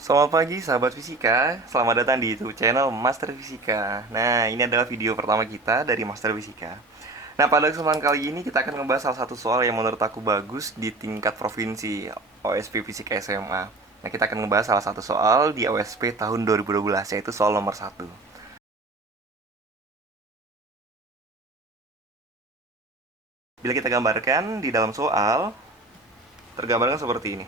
Selamat pagi sahabat fisika, selamat datang di YouTube channel Master Fisika. Nah, ini adalah video pertama kita dari Master Fisika. Nah, pada kesempatan kali ini kita akan membahas salah satu soal yang menurut aku bagus di tingkat provinsi OSP Fisika SMA. Nah, kita akan membahas salah satu soal di OSP tahun 2012, yaitu soal nomor satu. Bila kita gambarkan di dalam soal, tergambarkan seperti ini.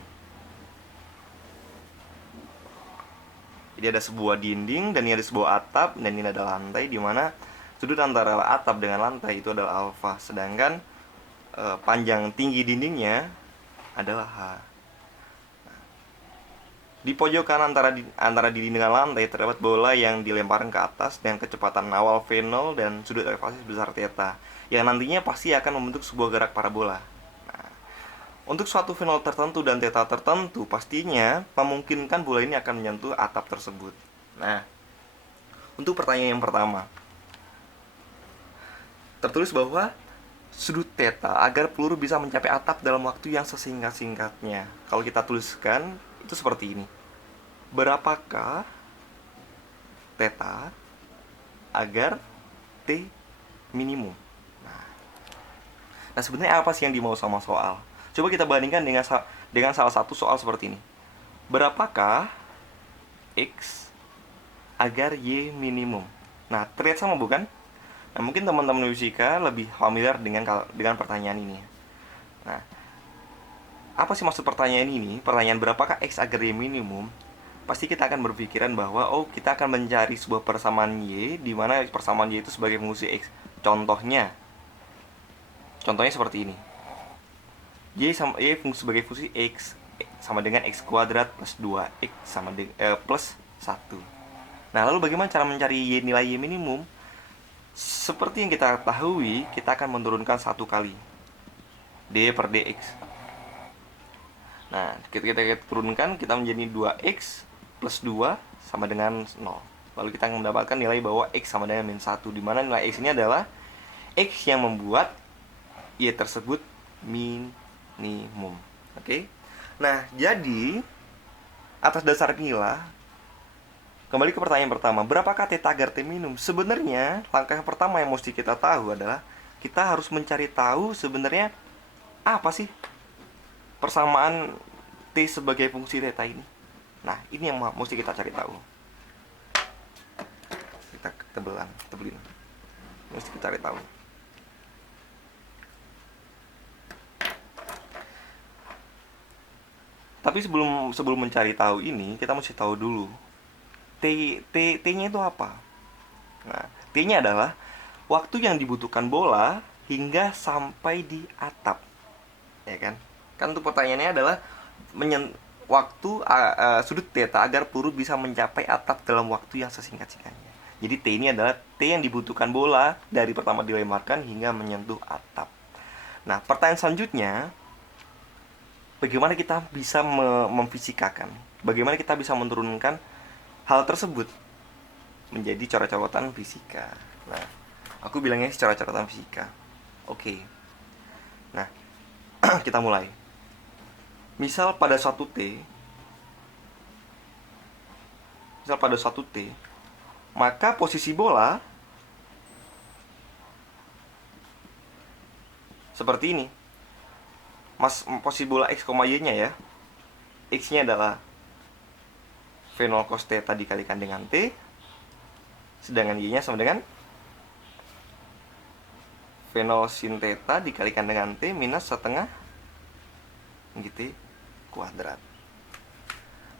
Jadi ada sebuah dinding dan ini ada sebuah atap dan ini ada lantai, di mana sudut antara atap dengan lantai itu adalah alfa, sedangkan panjang tinggi dindingnya adalah h. Di pojokan antara dinding dengan lantai terdapat bola yang dilemparkan ke atas dengan kecepatan awal v0 dan sudut elevasi sebesar theta, yang nantinya pasti akan membentuk sebuah gerak parabola. Untuk suatu v0 tertentu dan theta tertentu, pastinya memungkinkan bola ini akan menyentuh atap tersebut. Nah, untuk pertanyaan yang pertama, tertulis bahwa sudut theta agar peluru bisa mencapai atap dalam waktu yang sesingkat-singkatnya. Kalau kita tuliskan, itu seperti ini. Berapakah theta agar T minimum? Nah, sebenarnya apa sih yang dimau sama soal? Coba kita bandingkan dengan salah satu soal seperti ini. Berapakah X agar Y minimum? Nah, terlihat sama bukan? Nah, mungkin teman-teman fisika lebih familiar dengan pertanyaan ini. Nah, apa sih maksud pertanyaan ini? Pertanyaan berapakah X agar Y minimum? Pasti kita akan berpikiran bahwa kita akan mencari sebuah persamaan Y, di mana persamaan Y itu sebagai fungsi X. Contohnya seperti ini. Y sebagai fungsi X sama dengan X kuadrat plus 2 X sama dengan plus 1. Nah, lalu bagaimana cara mencari nilai Y minimum? Seperti yang kita ketahui, kita akan menurunkan 1 kali D per dx. Nah, kita turunkan, kita menjadi 2x plus 2 sama dengan 0. Lalu kita akan mendapatkan nilai bahwa x sama dengan min 1, di mana nilai x ini adalah x yang membuat Y tersebut minimum. Oke? Nah, jadi atas dasar inilah, kembali ke pertanyaan pertama, berapakah theta agar T minimum? Sebenarnya langkah yang pertama yang mesti kita tahu adalah kita harus mencari tahu sebenarnya apa sih persamaan T sebagai fungsi theta ini. Nah, ini yang mesti kita cari tahu. Kita tebelin. Mesti kita cari tahu. Tapi sebelum mencari tahu ini, kita mesti tahu dulu T-nya itu apa. Nah, T-nya adalah waktu yang dibutuhkan bola hingga sampai di atap. Ya kan? Kan untuk pertanyaannya adalah waktu sudut theta agar peluru bisa mencapai atap dalam waktu yang sesingkat-singkatnya. Jadi T ini adalah T yang dibutuhkan bola dari pertama dilemparkan hingga menyentuh atap. Nah, pertanyaan selanjutnya, bagaimana kita bisa memfisikakan? Bagaimana kita bisa menurunkan hal tersebut menjadi coret-coretan fisika? Nah, aku bilangnya coret-coretan fisika. Oke. Nah, kita mulai. Misal pada suatu T, maka posisi bola seperti ini. Posisi bola X, Y-nya ya. X-nya adalah V0 cos theta dikalikan dengan T, sedangkan Y-nya sama dengan V0 sin theta dikalikan dengan T minus setengah T kuadrat.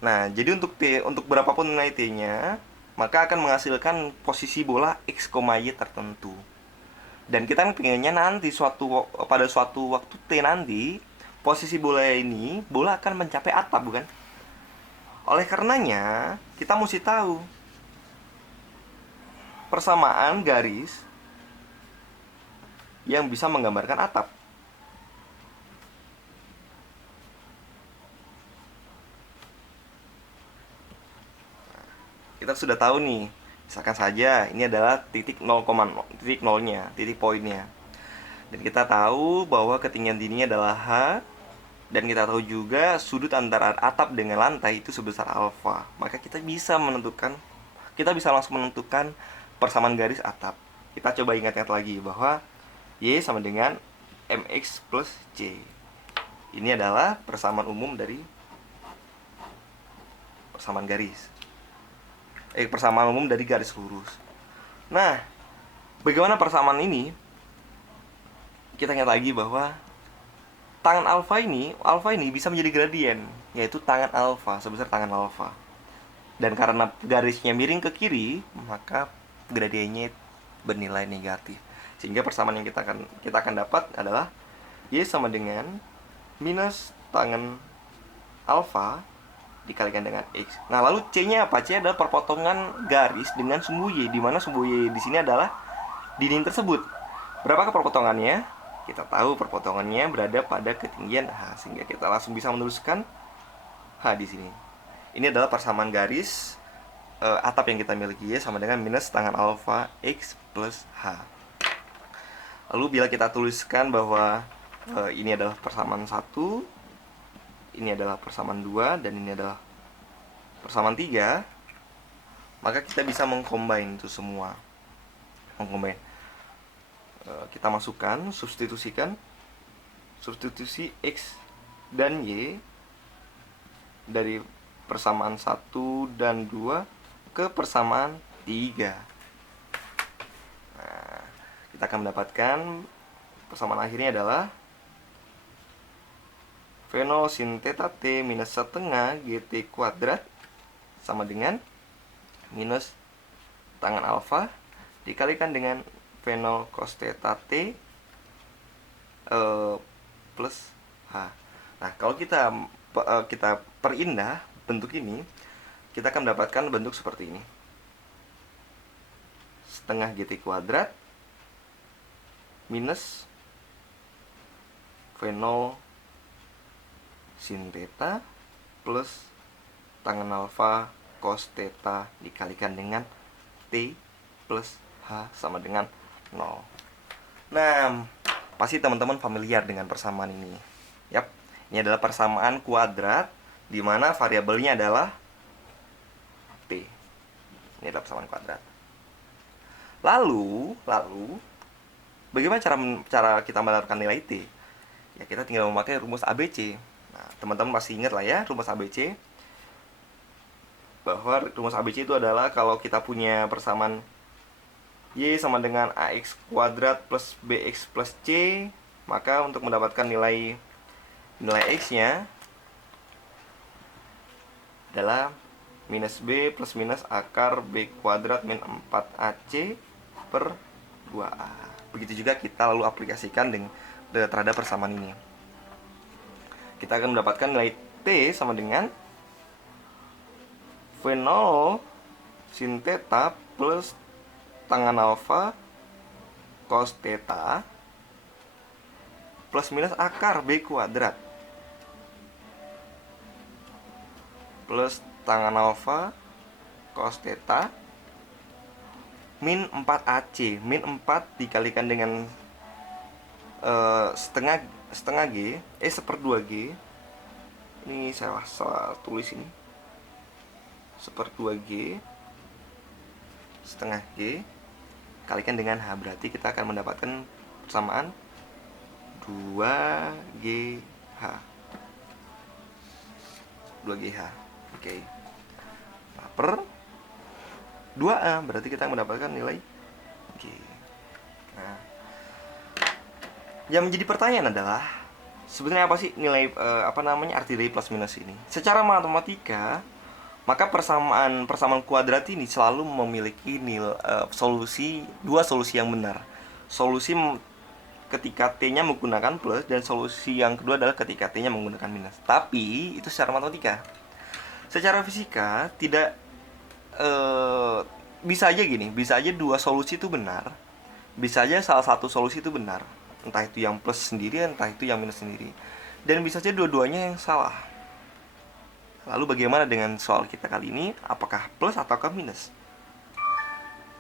Nah, jadi untuk berapapun nilai T-nya, maka akan menghasilkan posisi bola X, Y tertentu. Dan kita pengennya nanti pada suatu waktu T nanti, posisi bola akan mencapai atap, bukan? Oleh karenanya, kita mesti tahu persamaan garis yang bisa menggambarkan atap. Kita sudah tahu nih, misalkan saja ini adalah titik 0,0, titik nolnya, titik poinnya. Dan kita tahu bahwa ketinggian dindingnya adalah H, Dan kita tahu juga sudut antara atap dengan lantai itu sebesar alfa. Maka kita bisa langsung menentukan persamaan garis atap. Kita coba ingat-ingat lagi bahwa Y sama dengan MX plus C. Ini adalah persamaan umum dari persamaan garis. Persamaan umum dari garis lurus. Nah, bagaimana persamaan ini? Kita ingat lagi bahwa tangan alfa ini bisa menjadi gradien, yaitu tangan alfa sebesar tangan alfa. Dan karena garisnya miring ke kiri, maka gradiennya bernilai negatif. Sehingga persamaan yang kita akan dapat adalah Y sama dengan minus tangan alfa dikalikan dengan X. Nah, lalu C-nya apa? C adalah perpotongan garis dengan sumbu Y, di mana sumbu Y di sini adalah dinding tersebut. Berapakah perpotongannya? Kita tahu perpotongannya berada pada ketinggian H, sehingga kita langsung bisa menuliskan H di sini. Ini adalah persamaan garis atap yang kita miliki, Y sama dengan minus tangan alfa X plus H. Lalu bila kita tuliskan bahwa ini adalah persamaan 1, ini adalah persamaan 2, dan ini adalah persamaan 3, maka kita bisa mengcombine itu semua. Kita masukkan, substitusi X dan Y dari persamaan 1 dan 2 ke persamaan 3. Nah, kita akan mendapatkan persamaan akhirnya adalah V0 sin theta T minus setengah GT kuadrat sama dengan minus tangan alfa dikalikan dengan V0 cos theta T plus H. Nah, kalau kita perindah bentuk ini, kita akan mendapatkan bentuk seperti ini. Setengah GT kuadrat minus V0 sin theta plus tangan alfa cos theta dikalikan dengan T plus H sama dengan 0. Nah, pasti teman-teman familiar dengan persamaan ini. Yap, ini adalah persamaan kuadrat di mana variabelnya adalah T. Ini adalah persamaan kuadrat. Lalu bagaimana cara kita mendapatkan nilai T? Ya, kita tinggal memakai rumus ABC. Nah, teman-teman masih ingat lah ya rumus ABC. Bahwa rumus ABC itu adalah kalau kita punya persamaan Y sama dengan AX kuadrat plus BX plus C, maka untuk mendapatkan nilai X-nya adalah minus B plus minus akar B kuadrat min 4AC per 2A. Begitu juga kita lalu aplikasikan terhadap persamaan ini. Kita akan mendapatkan nilai T sama dengan V0 sin theta plus tangan alfa cos theta plus minus akar B kuadrat plus tangan alfa cos theta min 4AC. Min 4 dikalikan dengan setengah G, seper 2G. Ini saya salah tulis ini. Seper 2G setengah G kalikan dengan H, berarti kita akan mendapatkan persamaan 2GH. 2GH. Oke. Nah, per 2A berarti kita mendapatkan nilai G. Nah, yang menjadi pertanyaan adalah sebenarnya apa sih nilai arti dari plus minus ini? Secara matematika, maka persamaan kuadrat ini selalu memiliki dua solusi yang benar. Solusi ketika T-nya menggunakan plus, dan solusi yang kedua adalah ketika T-nya menggunakan minus. Tapi itu secara matematika. Secara fisika tidak bisa aja dua solusi itu benar. Bisa aja salah satu solusi itu benar. Entah itu yang plus sendiri, entah itu yang minus sendiri. Dan bisa aja dua-duanya yang salah. Lalu bagaimana dengan soal kita kali ini? Apakah plus ataukah minus?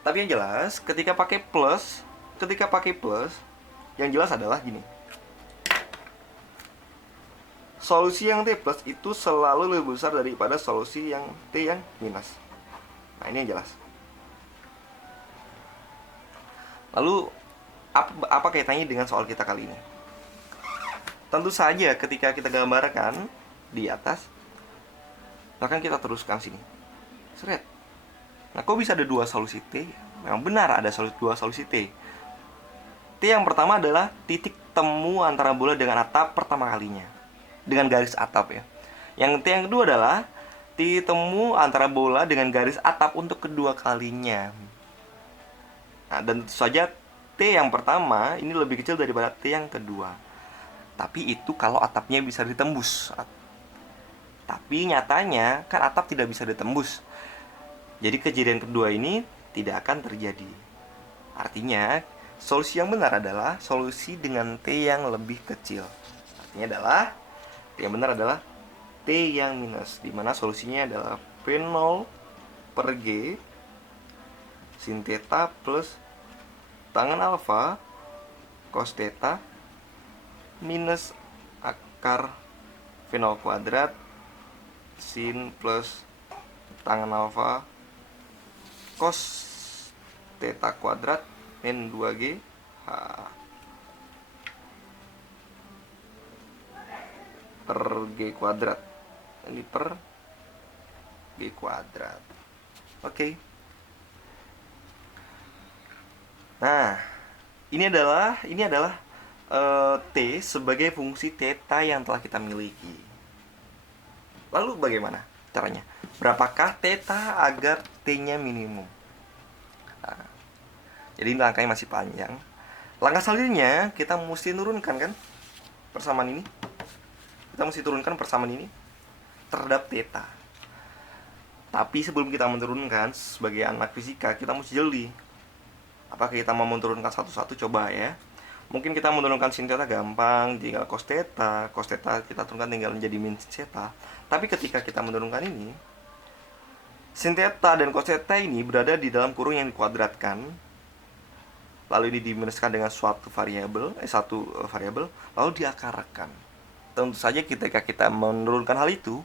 Tapi yang jelas, ketika pakai plus, yang jelas adalah gini. solusi yang T plus itu selalu lebih besar daripada solusi yang T yang minus. Nah, ini yang jelas. Lalu, apa kaitannya dengan soal kita kali ini? Tentu saja ketika kita gambarkan di atas, bahkan kita teruskan sini. Seret. Nah, kok bisa ada dua solusi T? Memang benar ada dua solusi T. T yang pertama adalah titik temu antara bola dengan atap pertama kalinya, dengan garis atap ya. Yang T yang kedua adalah titik temu antara bola dengan garis atap untuk kedua kalinya. Nah, dan tentu saja T yang pertama ini lebih kecil daripada T yang kedua. Tapi itu kalau atapnya bisa ditembus. Tapi nyatanya kan atap tidak bisa ditembus. Jadi kejadian kedua ini tidak akan terjadi. Artinya solusi yang benar adalah solusi dengan T yang lebih kecil. Artinya adalah T yang benar adalah T yang minus, dimana solusinya adalah P0 per G sin theta plus tangan alfa cos theta minus akar V0 kuadrat sin plus tangan alfa cos theta kuadrat min 2G H per G kuadrat. Ini per G kuadrat. Oke. Nah, ini adalah T sebagai fungsi theta yang telah kita miliki. Lalu bagaimana caranya? Berapakah theta agar T-nya minimum? Nah, jadi langkahnya masih panjang. Langkah selanjutnya kita mesti turunkan kan persamaan ini. Kita mesti turunkan persamaan ini terhadap theta. Tapi sebelum kita menurunkan, sebagai anak fisika kita mesti jeli. Apakah kita mau menurunkan satu-satu? Coba ya. Mungkin kita menurunkan sin theta gampang, tinggal cos theta kita turunkan tinggal menjadi min theta. Tapi ketika kita menurunkan ini, sin theta dan cos theta ini berada di dalam kurung yang dikuadratkan. Lalu ini diminuskan dengan satu variabel, lalu diakarkan. Tentu saja ketika kita menurunkan hal itu,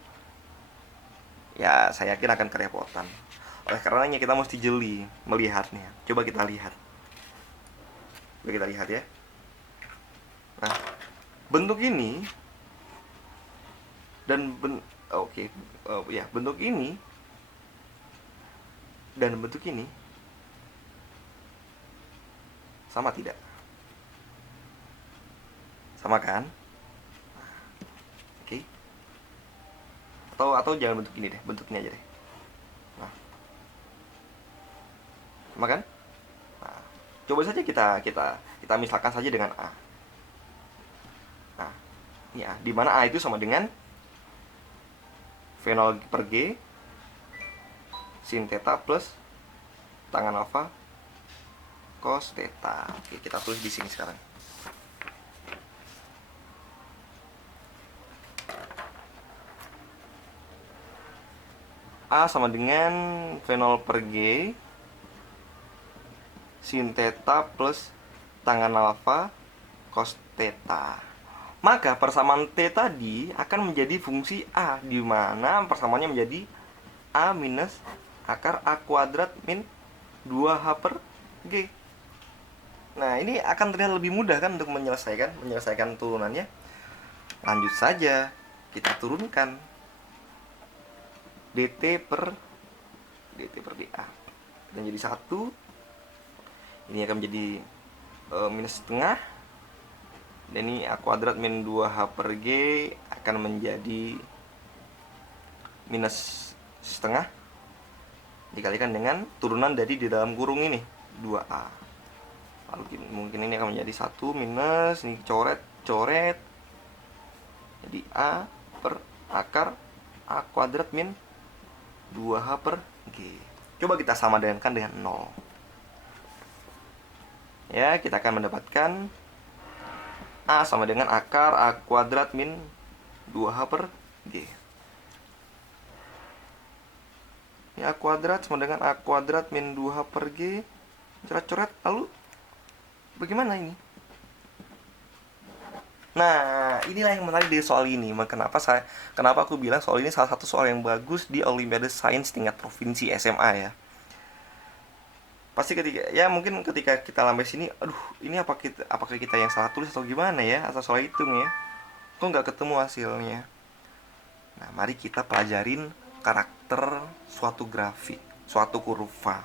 ya saya yakin akan kerepotan. Oleh karenanya kita mesti jeli melihatnya. Coba kita lihat. Ya. Nah, bentuk ini dan bentuk ini dan bentuk ini sama tidak? Sama kan? Oke. Atau jangan bentuk ini deh, bentuknya aja deh. Nah, sama kan? Nah, coba saja kita misalkan saja dengan A. Nah, ini A, di mana A itu sama dengan V0 per G sin theta plus tangan alfa cos theta. Oke, kita tulis di sini sekarang. A sama dengan V0 per G sin theta plus tangan alfa cos theta. Maka persamaan T tadi akan menjadi fungsi A, di mana persamaannya menjadi A minus akar A kuadrat min 2H per G. Nah, ini akan terlihat lebih mudah kan untuk menyelesaikan turunannya. Lanjut saja, kita turunkan dt per dA dan jadi 1. Ini akan menjadi minus setengah, dan ini A kuadrat min 2H per G akan menjadi minus setengah dikalikan dengan turunan dari di dalam kurung ini 2A. Lalu mungkin ini akan menjadi 1 minus, ini coret jadi A per akar A kuadrat min 2H per G. Coba kita samadankan dengan 0. Ya, kita akan mendapatkan A sama dengan akar A kuadrat min 2H per G. Ini A kuadrat sama dengan A kuadrat min 2H per G. Coret-coret, lalu bagaimana ini? Nah, inilah yang menarik dari soal ini. Kenapa aku bilang soal ini salah satu soal yang bagus di Olimpiade Sains tingkat provinsi SMA ya. Pasti ketika kita sampai sini, aduh, ini apakah kita yang salah tulis atau gimana ya, atau salah hitung ya? Kok nggak ketemu hasilnya? Nah, mari kita pelajarin karakter suatu grafik, suatu kurva.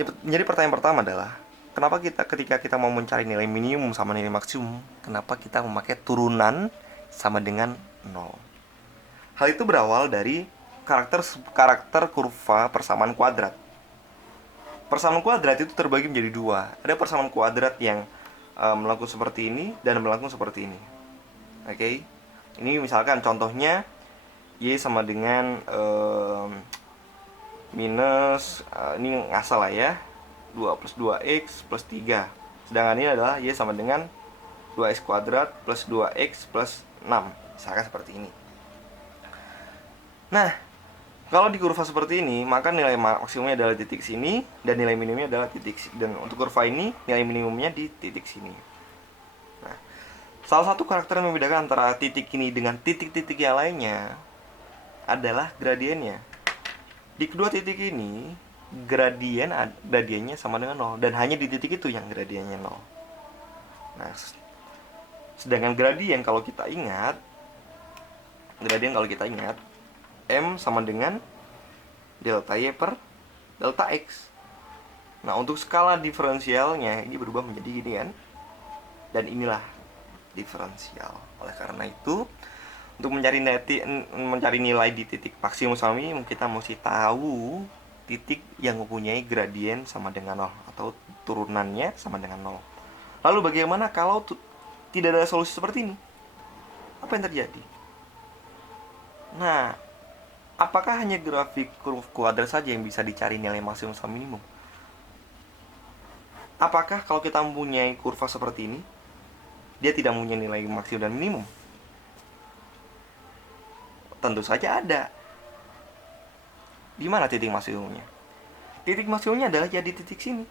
Jadi pertanyaan pertama adalah, kenapa ketika kita mau mencari nilai minimum sama nilai maksimum, kenapa kita memakai turunan sama dengan 0? Hal itu berawal dari karakter kurva persamaan kuadrat. Persamaan kuadrat itu terbagi menjadi dua. Ada persamaan kuadrat yang melengkung seperti ini dan melengkung seperti ini. Oke. Ini misalkan contohnya Y sama dengan minus ini ngasal lah ya, 2 plus 2x plus 3. Sedangkan ini adalah Y sama dengan 2x kuadrat plus 2x plus 6. Misalkan seperti ini. Nah, kalau di kurva seperti ini, maka nilai maksimumnya adalah titik sini dan nilai minimumnya adalah titik sini. Dan untuk kurva ini, nilai minimumnya di titik sini. Nah, salah satu karakter yang membedakan antara titik ini dengan titik-titik yang lainnya adalah gradiennya. Di kedua titik ini, gradiennya sama dengan 0. Dan hanya di titik itu yang gradiennya 0. Nah, sedangkan gradien kalau kita ingat, M sama dengan delta Y per delta X. Nah, untuk skala diferensialnya ini berubah menjadi gini kan. Dan inilah diferensial. Oleh karena itu, untuk mencari nilai di titik maksimum sama minimum, kita mesti tahu titik yang mempunyai gradien sama dengan 0 atau turunannya sama dengan 0. Lalu bagaimana kalau tidak ada solusi seperti ini? Apa yang terjadi? Nah, apakah hanya grafik kurva kuadrat saja yang bisa dicari nilai maksimum sama minimum? Apakah kalau kita mempunyai kurva seperti ini, dia tidak mempunyai nilai maksimum dan minimum? Tentu saja ada. Di mana titik maksimumnya? Titik maksimumnya adalah ya di titik sini.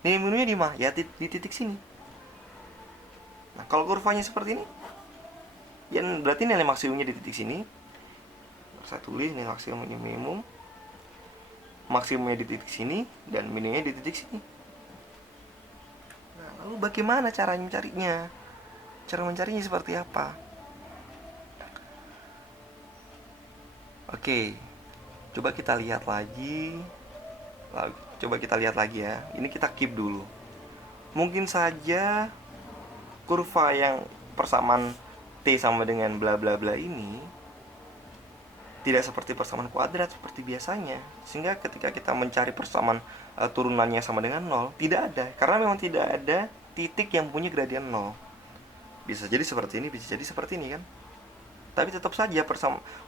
Nilai minimumnya di mana? Ya di titik sini. Nah, kalau kurvanya seperti ini, ya berarti nilai maksimumnya di titik sini. Saya tulis nilai maksimumnya minimum. Maksimumnya di titik sini dan minimumnya di titik sini. Nah, lalu bagaimana cara mencarinya? Cara mencarinya seperti apa? Oke, coba kita lihat lagi ya. Ini kita keep dulu. Mungkin saja kurva yang persamaan T sama dengan bla bla bla ini tidak seperti persamaan kuadrat seperti biasanya, sehingga ketika kita mencari persamaan turunannya sama dengan 0, tidak ada, karena memang tidak ada titik yang punya gradien 0. Bisa jadi seperti ini, bisa jadi seperti ini kan. Tapi tetap saja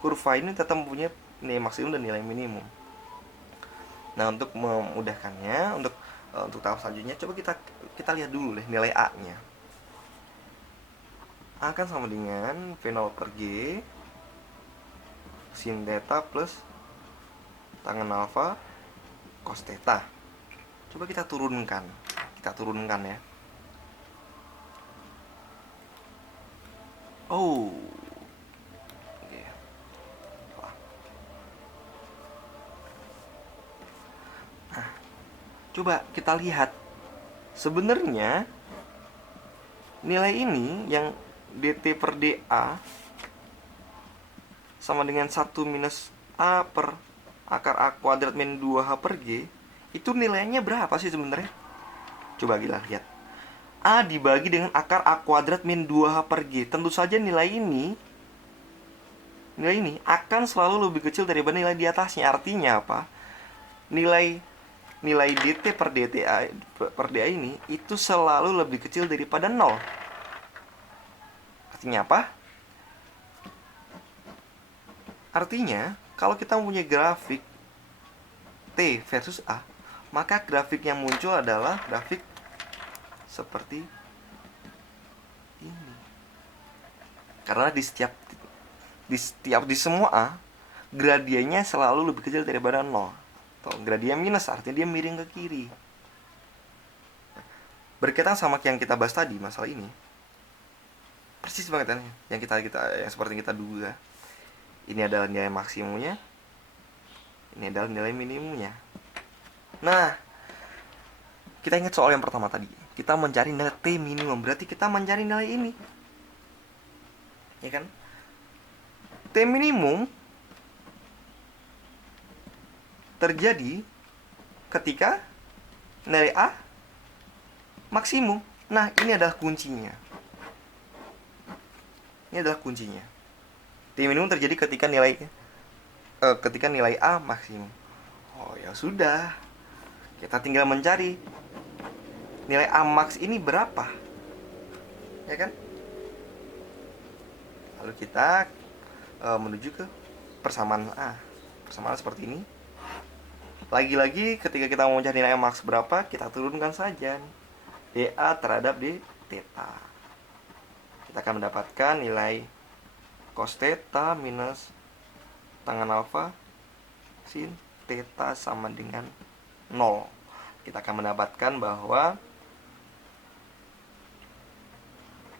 kurva ini tetap mempunyai nilai maksimum dan nilai minimum. Nah, untuk memudahkannya, untuk tahap selanjutnya, coba kita lihat dulu deh nilai A-nya. A kan sama dengan V0 per G sin theta plus tangen alfa cos theta. Coba kita turunkan ya. Oh, coba kita lihat. Sebenarnya nilai ini yang dt per dA sama dengan 1 minus A per akar A kuadrat min 2H per G, itu nilainya berapa sih sebenarnya? Coba kita lihat. A dibagi dengan akar A kuadrat min 2H per G. Tentu saja nilai ini akan selalu lebih kecil daripada nilai di atasnya. Artinya apa? Nilai dt per dA ini itu selalu lebih kecil daripada 0. Artinya apa? Artinya kalau kita mempunyai grafik T versus A, maka grafik yang muncul adalah grafik seperti ini. Karena di semua A, gradiennya selalu lebih kecil daripada 0. Atau gradien minus, artinya dia miring ke kiri. Berkaitan sama yang kita bahas tadi masalah ini, persis banget kan yang yang seperti kita duga. Ini adalah nilai maksimumnya, ini adalah nilai minimumnya. Nah, kita ingat soal yang pertama tadi. Kita mencari nilai T minimum, berarti kita mencari nilai ini. Ya kan? T minimum terjadi ketika nilai A maksimum. Nah, ini adalah kuncinya. Ini adalah kuncinya. T minimum terjadi ketika nilai A maksimum. Oh, ya sudah. Kita tinggal mencari nilai A max ini berapa. Ya kan? Lalu kita menuju ke persamaan A. Persamaan seperti ini. Lagi-lagi ketika kita mau mencari nilai A max berapa, kita turunkan saja dA terhadap d theta. Kita akan mendapatkan nilai cos theta minus tangan alfa sin theta sama dengan 0. Kita akan mendapatkan bahwa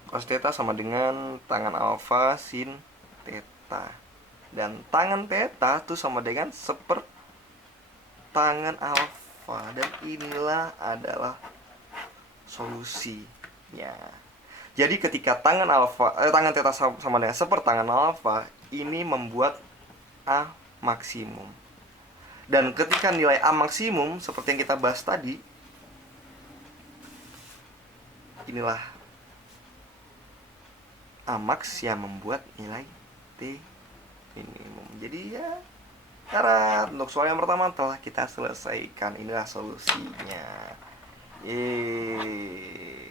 cos theta sama dengan tangan alfa sin theta. Dan tangan theta itu sama dengan tangan alfa. Dan inilah adalah solusinya. Jadi ketika tangan theta sama dengan tangan alfa, ini membuat A maksimum. Dan ketika nilai A maksimum seperti yang kita bahas tadi, inilah A max yang membuat nilai T minimum. Jadi ya, karena untuk soal yang pertama telah kita selesaikan. Inilah solusinya. Yeay.